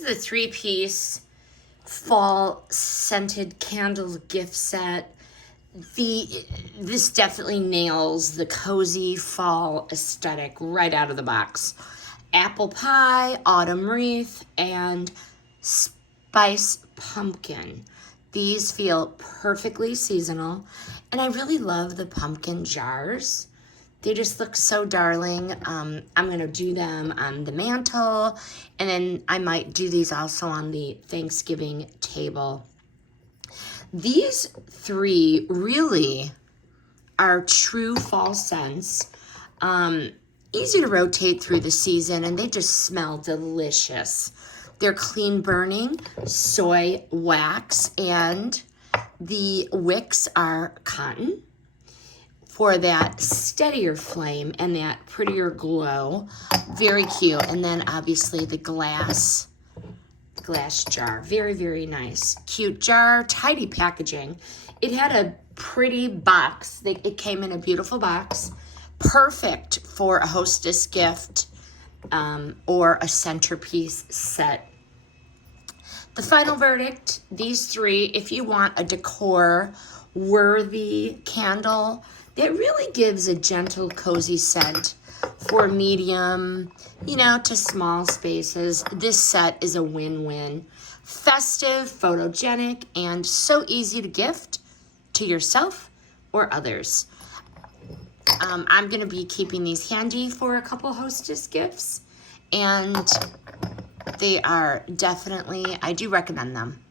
The 3-piece fall scented candle gift set. This definitely nails the cozy fall aesthetic right out of the box. Apple pie, autumn wreath, and spice pumpkin. These feel perfectly seasonal, and I really love the pumpkin jars. They just look so darling. I'm gonna do them on the mantle, and then I might do these also on the Thanksgiving table. These 3 really are true fall scents. Easy to rotate through the season, and they just smell delicious. They're clean burning, soy wax, and the wicks are cotton for that steadier flame and that prettier glow. Very cute. And then obviously the glass jar. Very, very nice. Cute jar, tidy packaging. It had a pretty box. It came in a beautiful box. Perfect for a hostess gift or a centerpiece set. The final verdict, these 3, if you want a decor-worthy candle that really gives a gentle, cozy scent for medium, to small spaces, this set is a win-win. Festive, photogenic, and so easy to gift to yourself or others. I'm going to be keeping these handy for a couple hostess gifts, and they are definitely, I do recommend them.